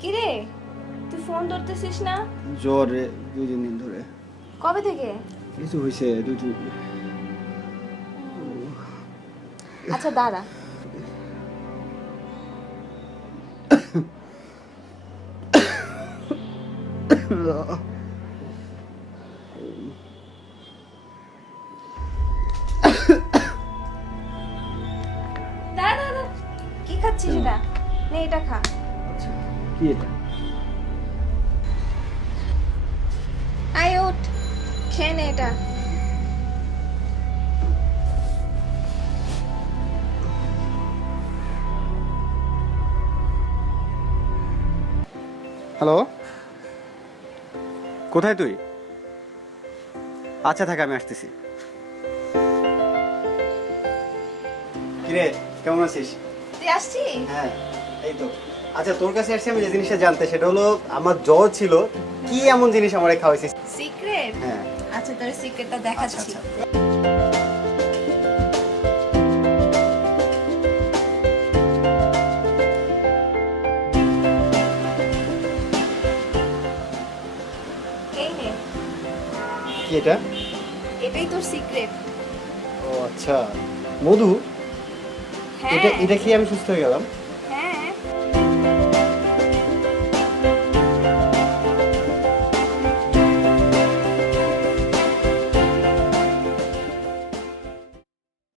কিরে তুই ফোন ধরতেছিস না? জ্বরে 2-3 দিন ধরে। কবে থেকে? কিছু হয়েছে 2-3 দিন। আচ্ছা দাঁড়া। দাঁড়া দাঁড়া, কি খাচ্ছিস এটা? নে এটা খা। আচ্ছা কি এটা? আয় উঠ, খেয়ে নে এটা। হ্যালো, কোথায় তুই? আচ্ছা থাক, আমি আসতেছি। কিরে কেমন আছিস? তুই আসছিস? হ্যাঁ এই তো। আচ্ছা তোর কাছে আসছি আমি যে জিনিসটা জানতে, সেটা হলো আমার জ্বর ছিল, কি এমন জিনিস আমারে খাওয়াইছিস? সিক্রেট? হ্যাঁ আচ্ছা তোর সিক্রেটটা দেখাচ্ছি। এই নে, কি এটা? এটাই তোর সিক্রেট। ও আচ্ছা, মধু? হ্যাঁ এটা এটা খেয়ে আমি সুস্থ হয়ে গেলাম?